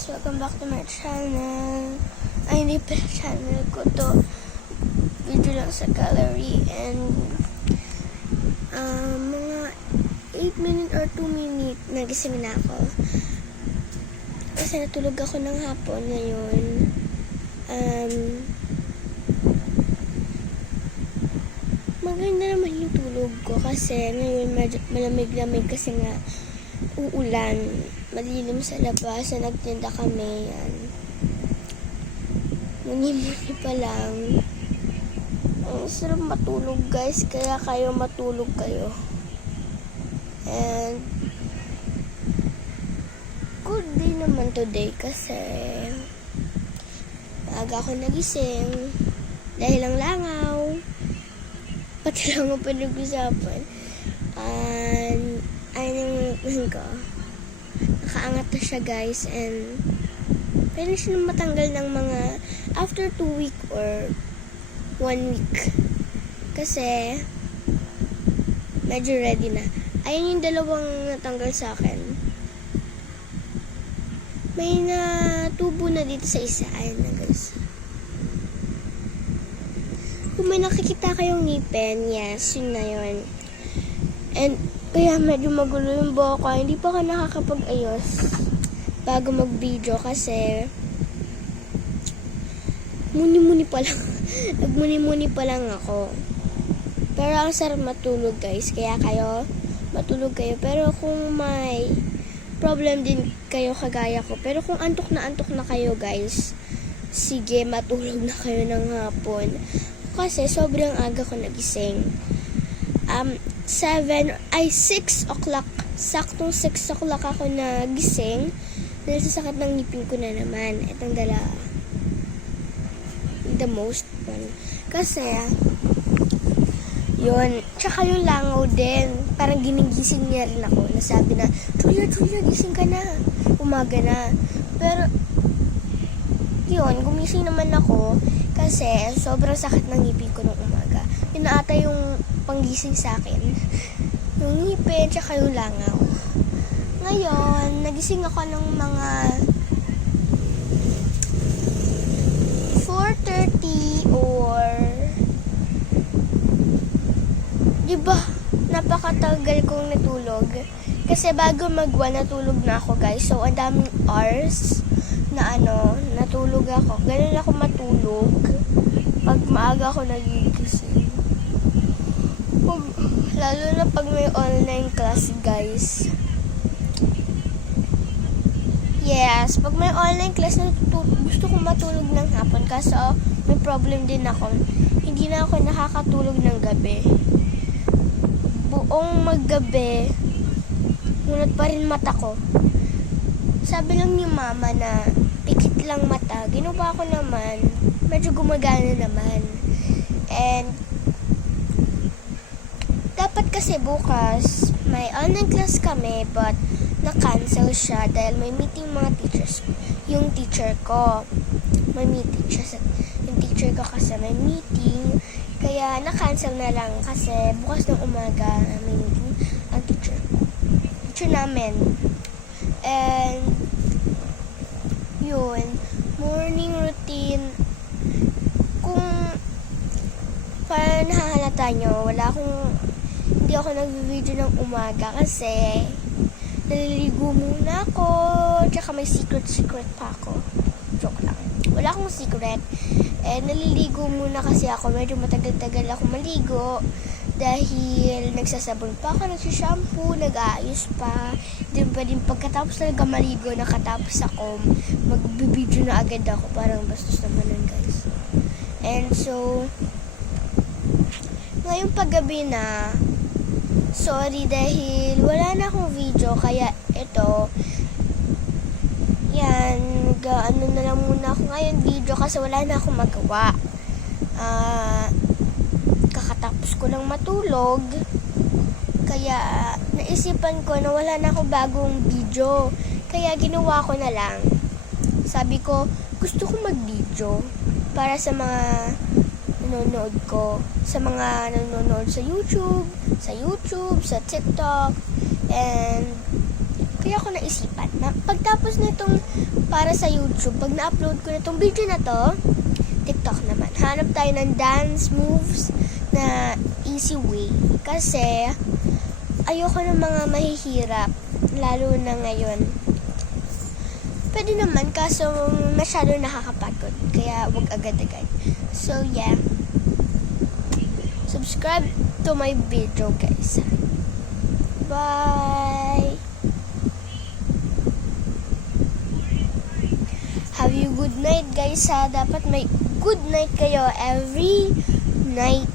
guys, welcome back to my channel. Ay, hindi pa channel ko to. Video lang sa gallery and mga 8 minutes or 2 minutes nagising na ako. Kasi natulog ako ng hapon ngayon. Maganda naman yung tulog ko kasi ngayon medyo malamig-lamig kasi nga uulan. Malilim sa labas na nagtinda kami. Yan. Muni-muni pa lang. Ang sarap matulog guys. Kaya kayo matulog kayo. And good day naman today kasi maaga ako nagising. Dahil ang langaw. Pati lang ang pinag-usapan. And ayun ko. Nakaangat na siya guys and pwede siya matanggal ng mga after 2 week or 1 week kasi medyo ready na. Ayun yung dalawang natanggal sa akin. May natubo na dito sa isa. Ayun na guys. Kung may nakikita kayong ngipin, yes, yun na yun. And kaya medyo magulo yung buhok ko. Hindi pa ako nakakapag-ayos bago mag-video kasi muni-muni pa lang. Nagmuni-muni pa lang ako. Pero ang sarap matulog guys. Kaya kayo, matulog kayo. Pero kung may problem din kayo kagaya ko. Pero kung antok na kayo guys, sige, matulog na kayo ng hapon. Kasi sobrang aga ko nagising. 6 o'clock. Saktong 6 o'clock ako nagising. Dahil sa sakit ng ngipin ko na naman. Itong the most one. Kasi, yun. Tsaka yung langaw din. Parang ginigising niya rin ako. Nasabi na, Julia, gising ka na. Umaga na. Pero, yun, gumising naman ako. Kasi, sobrang sakit ng ngipin ko nung umaga. Yun na ata yung panggising sa akin. Yung ngipin, tsaka yung langaw. Ngayon, nagising ako ng mga 4:30 or diba, napakatagal kong natulog. Kasi bago mag-1, natulog na ako guys. So, ang daming hours na natulog ako. Ganun ako matulog pag maaga ako nagigising. Lalo na pag may online class guys. Yes, pag may online class gusto ko matulog ng hapon kasi may problem din ako. Hindi na ako nakakatulog ng gabi. Buong maggabi, ngunit pa rin mata ko. Sabi lang ni mama na pikit lang mata. Ginawa ko naman, medyo gumagana naman. And dapat kasi bukas may online class kami but na-cancel siya dahil may meeting mga teachers. Yung teacher ko may meeting siya. Yung teacher ko kasi may meeting kaya na-cancel na lang kasi bukas ng umaga may meeting ang teacher namin. And yun, morning routine. Kung para nahahalata nyo, hindi ako nag-video ng umaga kasi naliligo muna ako, tsaka may secret pa ako. Joke lang. Wala akong secret. Naliligo muna kasi ako. Medyo matagal-tagal ako maligo dahil nagsasabon pa ako, nagsishampoo, nag-aayos pa. Din pa din pagkatapos na maligo, nakatapos ako, mag-video na agad ako. Parang bastos naman nun guys. And so, ngayong paggabi na, sorry dahil wala na akong video kaya ito yan na lang muna ako ngayon video kasi wala na akong magawa. Kakatapos ko lang matulog kaya naisipan ko na wala na akong bagong video kaya ginawa ko na lang. Sabi ko gusto ko mag video para sa mga nanonood ko, sa mga nanonood sa YouTube, sa TikTok, and Kaya ako naisipan, pagtapos nitong para sa YouTube, pag na-upload ko na itong video na to, TikTok naman, hanap tayo ng dance moves na easy way. Kasi, ayoko ng mga mahihirap, lalo na ngayon. Pwede naman, kaso masyado nakakapagod, kaya wag agad-agad. So, yeah. Subscribe to my video, guys. Bye! Have you good night, guys, ha? Dapat may good night kayo every night.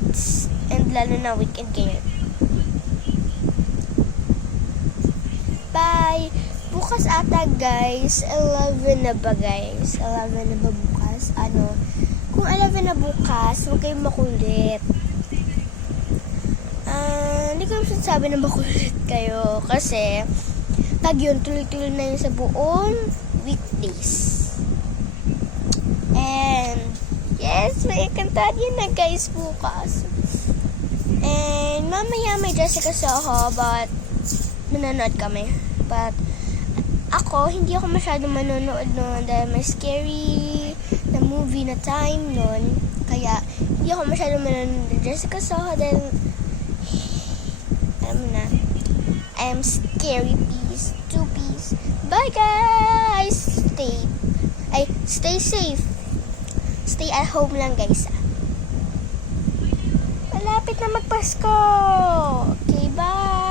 And lalo na weekend kayo. Bye! Bukas ata, guys. 11 na ba, guys? 11 na ba bukas? Kung 11 na bukas, huwag kayong makulit. Hindi ko naman sabi na makulit kayo. Kasi, pag yun, tuloy-tuloy na yun sa buong weekdays. And, yes, may kantahan yun na, guys, bukas. And, mamaya may Jessica Soho, but, manonood kami. But, hindi ako masyadong manonood noon dahil may scary na movie na time noon. Kaya, hindi ako masyadong manonood ng Jessica Soho dahil, alam mo na, I am scary piece, 2 piece. Bye, guys! Stay safe. Stay at home lang, guys. Malapit na magpasko. Okay, bye.